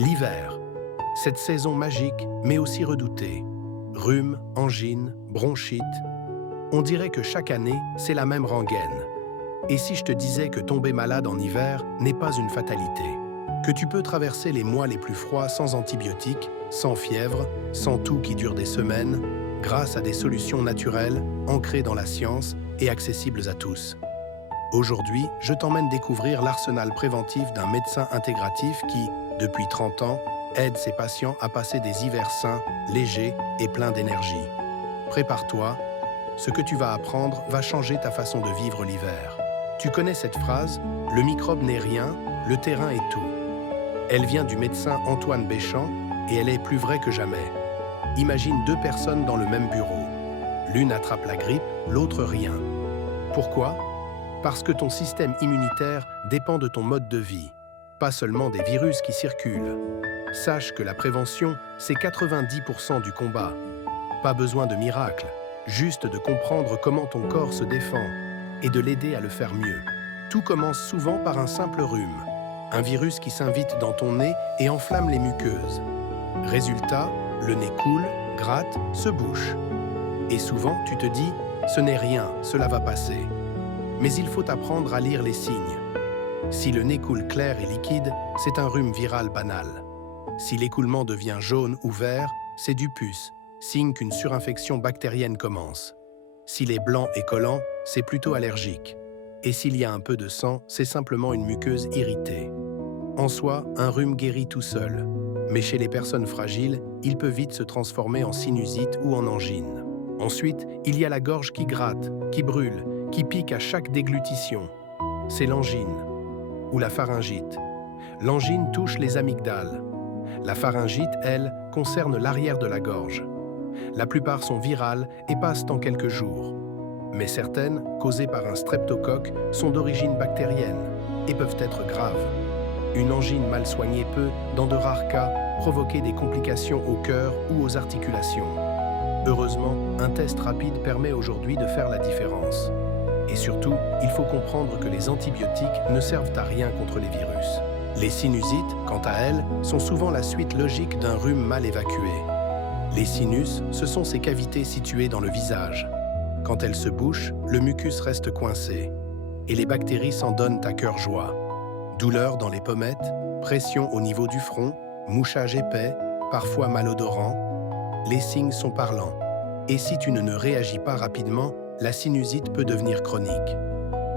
L'hiver, cette saison magique mais aussi redoutée. Rhume, angine, bronchite. On dirait que chaque année, c'est la même rengaine. Et si je te disais que tomber malade en hiver n'est pas une fatalité? Que tu peux traverser les mois les plus froids sans antibiotiques, sans fièvre, sans toux qui dure des semaines, grâce à des solutions naturelles, ancrées dans la science et accessibles à tous. Aujourd'hui, je t'emmène découvrir l'arsenal préventif d'un médecin intégratif qui, depuis 30 ans, aide ses patients à passer des hivers sains, légers et pleins d'énergie. Prépare-toi, ce que tu vas apprendre va changer ta façon de vivre l'hiver. Tu connais cette phrase « Le microbe n'est rien, le terrain est tout ». Elle vient du médecin Antoine Béchamp et elle est plus vraie que jamais. Imagine deux personnes dans le même bureau. L'une attrape la grippe, l'autre rien. Pourquoi ? Parce que ton système immunitaire dépend de ton mode de vie, pas seulement des virus qui circulent. Sache que la prévention, c'est 90% du combat. Pas besoin de miracle, juste de comprendre comment ton corps se défend et de l'aider à le faire mieux. Tout commence souvent par un simple rhume, un virus qui s'invite dans ton nez et enflamme les muqueuses. Résultat, le nez coule, gratte, se bouche. Et souvent, tu te dis « ce n'est rien, cela va passer ». Mais il faut apprendre à lire les signes. Si le nez coule clair et liquide, c'est un rhume viral banal. Si l'écoulement devient jaune ou vert, c'est du pus, signe qu'une surinfection bactérienne commence. S'il est blanc et collant, c'est plutôt allergique. Et s'il y a un peu de sang, c'est simplement une muqueuse irritée. En soi, un rhume guérit tout seul. Mais chez les personnes fragiles, il peut vite se transformer en sinusite ou en angine. Ensuite, il y a la gorge qui gratte, qui brûle, qui pique à chaque déglutition. C'est l'angine ou la pharyngite. L'angine touche les amygdales. La pharyngite, elle, concerne l'arrière de la gorge. La plupart sont virales et passent en quelques jours. Mais certaines, causées par un streptocoque, sont d'origine bactérienne et peuvent être graves. Une angine mal soignée peut, dans de rares cas, provoquer des complications au cœur ou aux articulations. Heureusement, un test rapide permet aujourd'hui de faire la différence. Et surtout, il faut comprendre que les antibiotiques ne servent à rien contre les virus. Les sinusites, quant à elles, sont souvent la suite logique d'un rhume mal évacué. Les sinus, ce sont ces cavités situées dans le visage. Quand elles se bouchent, le mucus reste coincé. Et les bactéries s'en donnent à cœur joie. Douleur dans les pommettes, pression au niveau du front, mouchage épais, parfois malodorant. Les signes sont parlants. Et si tu ne réagis pas rapidement, la sinusite peut devenir chronique.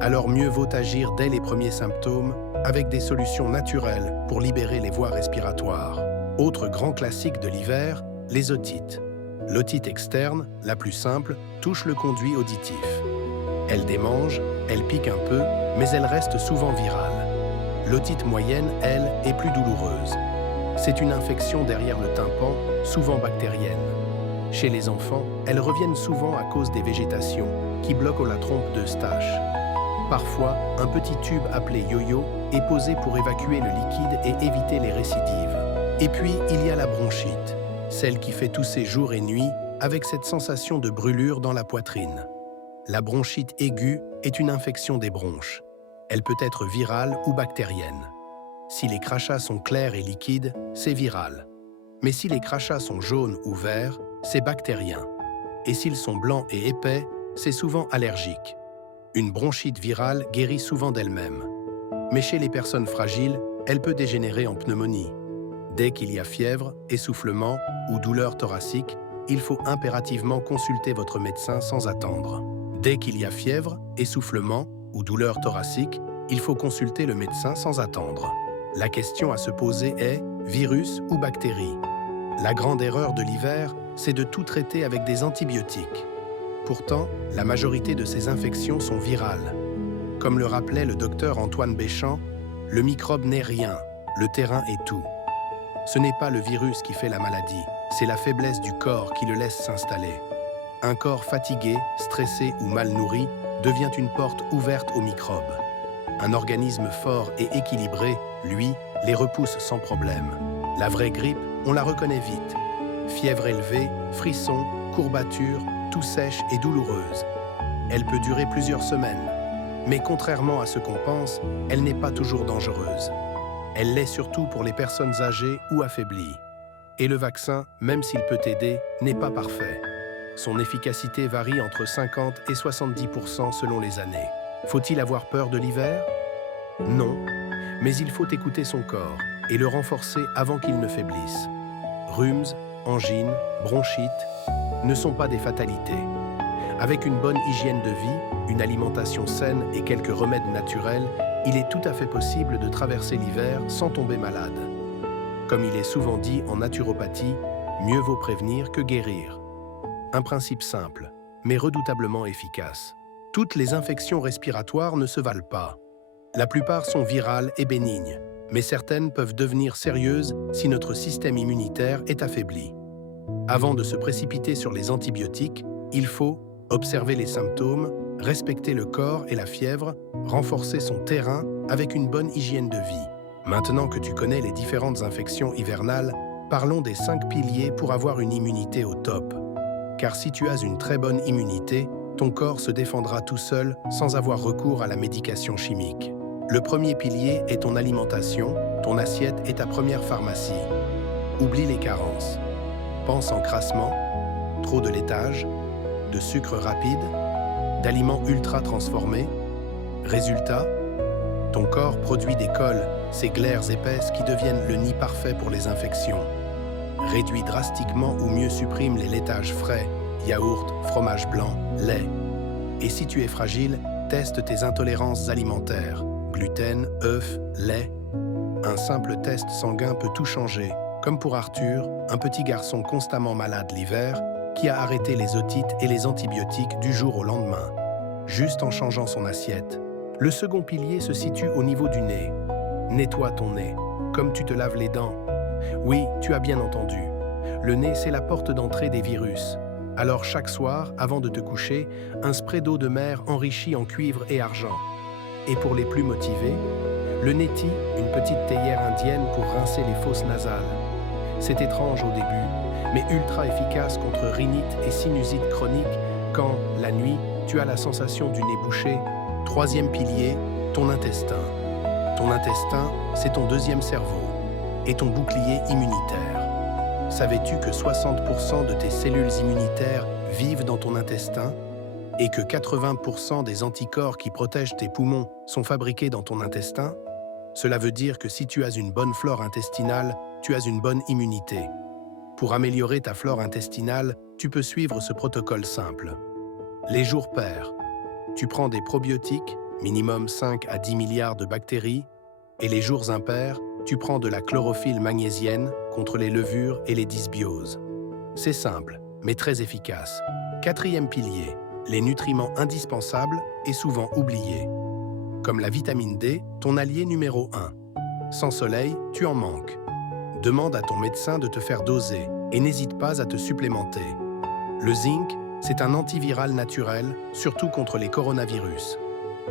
Alors mieux vaut agir dès les premiers symptômes avec des solutions naturelles pour libérer les voies respiratoires. Autre grand classique de l'hiver, les otites. L'otite externe, la plus simple, touche le conduit auditif. Elle démange, elle pique un peu, mais elle reste souvent virale. L'otite moyenne, elle, est plus douloureuse. C'est une infection derrière le tympan, souvent bactérienne. Chez les enfants, elles reviennent souvent à cause des végétations qui bloquent la trompe d'Eustache. Parfois, un petit tube appelé yo-yo est posé pour évacuer le liquide et éviter les récidives. Et puis, il y a la bronchite, celle qui fait tousser jour et nuit avec cette sensation de brûlure dans la poitrine. La bronchite aiguë est une infection des bronches. Elle peut être virale ou bactérienne. Si les crachats sont clairs et liquides, c'est viral. Mais si les crachats sont jaunes ou verts, c'est bactérien. Et s'ils sont blancs et épais, c'est souvent allergique. Une bronchite virale guérit souvent d'elle-même. Mais chez les personnes fragiles, elle peut dégénérer en pneumonie. Dès qu'il y a fièvre, essoufflement ou douleur thoracique, il faut impérativement consulter votre médecin sans attendre. Dès qu'il y a fièvre, essoufflement ou douleur thoracique, il faut consulter le médecin sans attendre. La question à se poser est virus ou bactérie. La grande erreur de l'hiver, c'est de tout traiter avec des antibiotiques. Pourtant, la majorité de ces infections sont virales. Comme le rappelait le docteur Antoine Béchamp, le microbe n'est rien, le terrain est tout. Ce n'est pas le virus qui fait la maladie, c'est la faiblesse du corps qui le laisse s'installer. Un corps fatigué, stressé ou mal nourri devient une porte ouverte aux microbes. Un organisme fort et équilibré, lui, les repousse sans problème. La vraie grippe, on la reconnaît vite. Fièvre élevée, frissons, courbatures, toux sèche et douloureuse. Elle peut durer plusieurs semaines, mais contrairement à ce qu'on pense, elle n'est pas toujours dangereuse. Elle l'est surtout pour les personnes âgées ou affaiblies. Et le vaccin, même s'il peut aider, n'est pas parfait. Son efficacité varie entre 50 et 70% selon les années. Faut-il avoir peur de l'hiver? Non, mais il faut écouter son corps et le renforcer avant qu'il ne faiblisse. Rhumes, angines, bronchites ne sont pas des fatalités. Avec une bonne hygiène de vie, une alimentation saine et quelques remèdes naturels, il est tout à fait possible de traverser l'hiver sans tomber malade. Comme il est souvent dit en naturopathie, mieux vaut prévenir que guérir. Un principe simple, mais redoutablement efficace. Toutes les infections respiratoires ne se valent pas. La plupart sont virales et bénignes, mais certaines peuvent devenir sérieuses si notre système immunitaire est affaibli. Avant de se précipiter sur les antibiotiques, il faut observer les symptômes, respecter le corps et la fièvre, renforcer son terrain avec une bonne hygiène de vie. Maintenant que tu connais les différentes infections hivernales, parlons des 5 piliers pour avoir une immunité au top. Car si tu as une très bonne immunité, ton corps se défendra tout seul sans avoir recours à la médication chimique. Le premier pilier est ton alimentation, ton assiette est ta première pharmacie. Oublie les carences. Pense en crassement, trop de laitage, de sucre rapide, d'aliments ultra transformés. Résultat, ton corps produit des cols, ces glaires épaisses qui deviennent le nid parfait pour les infections. Réduis drastiquement ou mieux supprime les laitages frais, yaourt, fromage blanc, lait. Et si tu es fragile, teste tes intolérances alimentaires, gluten, œufs, lait. Un simple test sanguin peut tout changer, comme pour Arthur, un petit garçon constamment malade l'hiver, qui a arrêté les otites et les antibiotiques du jour au lendemain, juste en changeant son assiette. Le second pilier se situe au niveau du nez. Nettoie ton nez, comme tu te laves les dents. Oui, tu as bien entendu. Le nez, c'est la porte d'entrée des virus. Alors chaque soir, avant de te coucher, un spray d'eau de mer enrichi en cuivre et argent. Et pour les plus motivés, le neti, une petite théière indienne pour rincer les fosses nasales. C'est étrange au début, mais ultra efficace contre rhinite et sinusite chronique quand, la nuit, tu as la sensation du nez bouché. Troisième pilier, ton intestin. Ton intestin, c'est ton deuxième cerveau et ton bouclier immunitaire. Savais-tu que 60% de tes cellules immunitaires vivent dans ton intestin et que 80% des anticorps qui protègent tes poumons sont fabriqués dans ton intestin? Cela veut dire que si tu as une bonne flore intestinale, tu as une bonne immunité. Pour améliorer ta flore intestinale, tu peux suivre ce protocole simple. Les jours pairs. Tu prends des probiotiques, minimum 5 à 10 milliards de bactéries, et les jours impairs, tu prends de la chlorophylle magnésienne contre les levures et les dysbioses. C'est simple, mais très efficace. Quatrième pilier, les nutriments indispensables et souvent oubliés. Comme la vitamine D, ton allié numéro 1. Sans soleil, tu en manques. Demande à ton médecin de te faire doser et n'hésite pas à te supplémenter. Le zinc, c'est un antiviral naturel, surtout contre les coronavirus.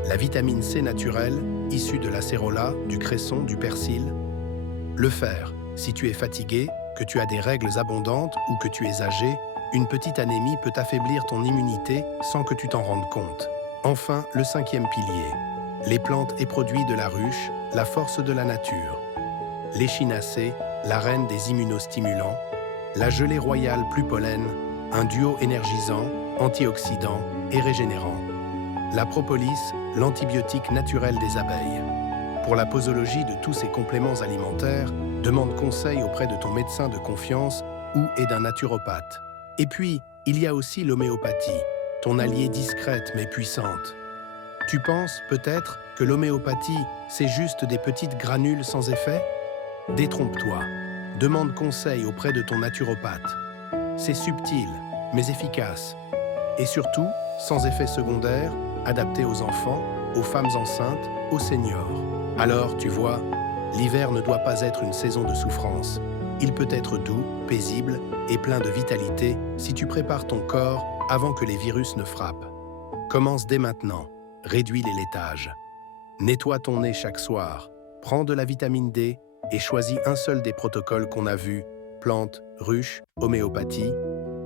La vitamine C naturelle, issue de l'acérola, du cresson, du persil. Le fer, si tu es fatigué, que tu as des règles abondantes ou que tu es âgé, une petite anémie peut affaiblir ton immunité sans que tu t'en rendes compte. Enfin, le cinquième pilier. Les plantes et produits de la ruche, la force de la nature. L'échinacée, la reine des immunostimulants. La gelée royale plus pollen, un duo énergisant, antioxydant et régénérant. La propolis, l'antibiotique naturel des abeilles. Pour la posologie de tous ces compléments alimentaires, demande conseil auprès de ton médecin de confiance ou et d'un naturopathe. Et puis, il y a aussi l'homéopathie, ton alliée discrète mais puissante. Tu penses, peut-être, que l'homéopathie, c'est juste des petites granules sans effet? Détrompe-toi. Demande conseil auprès de ton naturopathe. C'est subtil, mais efficace. Et surtout, sans effet secondaire, adapté aux enfants, aux femmes enceintes, aux seniors. Alors, tu vois, l'hiver ne doit pas être une saison de souffrance. Il peut être doux, paisible et plein de vitalité si tu prépares ton corps avant que les virus ne frappent. Commence dès maintenant. Réduis les laitages. Nettoie ton nez chaque soir. Prends de la vitamine D et choisis un seul des protocoles qu'on a vus, plantes, ruches, homéopathie.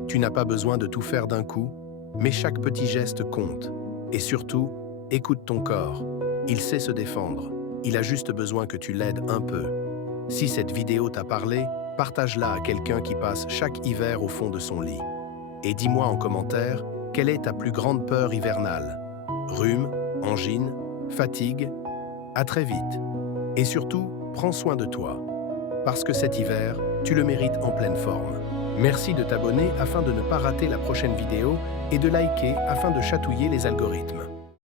Tu n'as pas besoin de tout faire d'un coup, mais chaque petit geste compte. Et surtout, écoute ton corps. Il sait se défendre. Il a juste besoin que tu l'aides un peu. Si cette vidéo t'a parlé, partage-la à quelqu'un qui passe chaque hiver au fond de son lit. Et dis-moi en commentaire, quelle est ta plus grande peur hivernale? Rhume, angine, fatigue? À très vite. Et surtout, prends soin de toi. Parce que cet hiver, tu le mérites en pleine forme. Merci de t'abonner afin de ne pas rater la prochaine vidéo et de liker afin de chatouiller les algorithmes.